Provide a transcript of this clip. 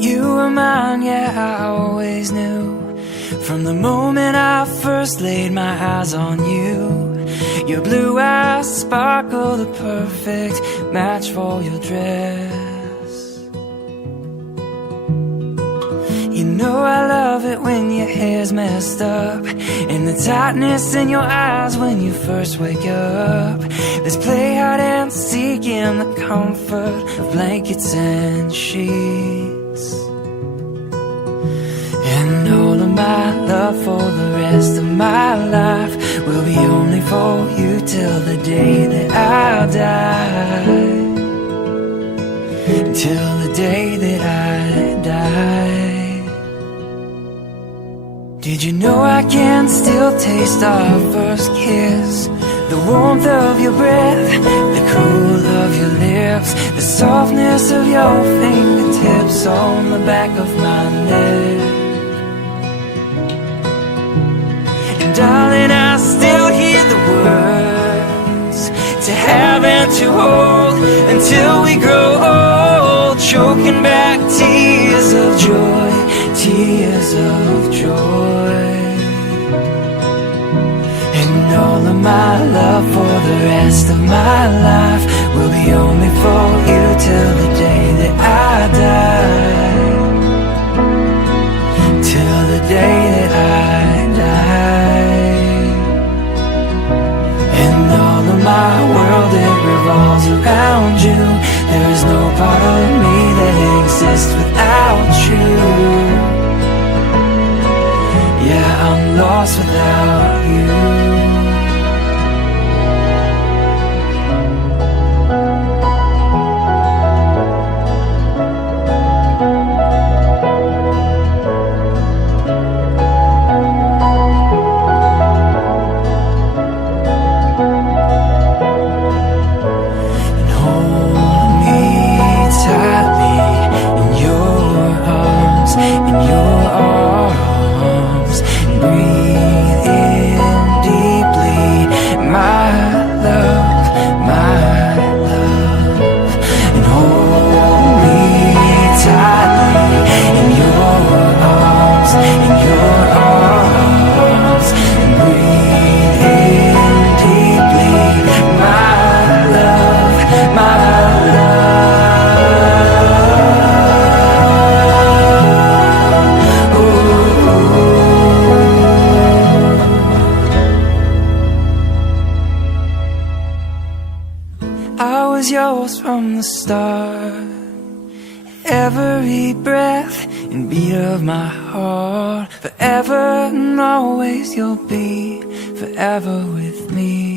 You were mine, yeah, I always knew. From the moment I first laid my eyes on you. Your blue eyes sparkle, the perfect match for your dress. You know I love it when your hair's messed up, and the tightness in your eyes when you first wake up. Let's play hide and seek in the comfort of blankets and sheets. And all of my love for the rest of my life will be only for you till the day that I die. Till the day that I die. Did you know I can still taste our first kiss? The warmth of your breath, the cool of your lips, the softness of your fingertips on the back of my neck. And darling, I still hear the words to have and to hold until we grow old, choking back tears of joy, tears of joy. And all of my love for the rest of my life will be only for you till the day that I die. Till the day that I die. And all of my world, it revolves around you. There is no part of me that exists without you. Yeah, I'm lost without you. I was yours from the start. Every breath and beat of my heart. Forever and always you'll be forever with me.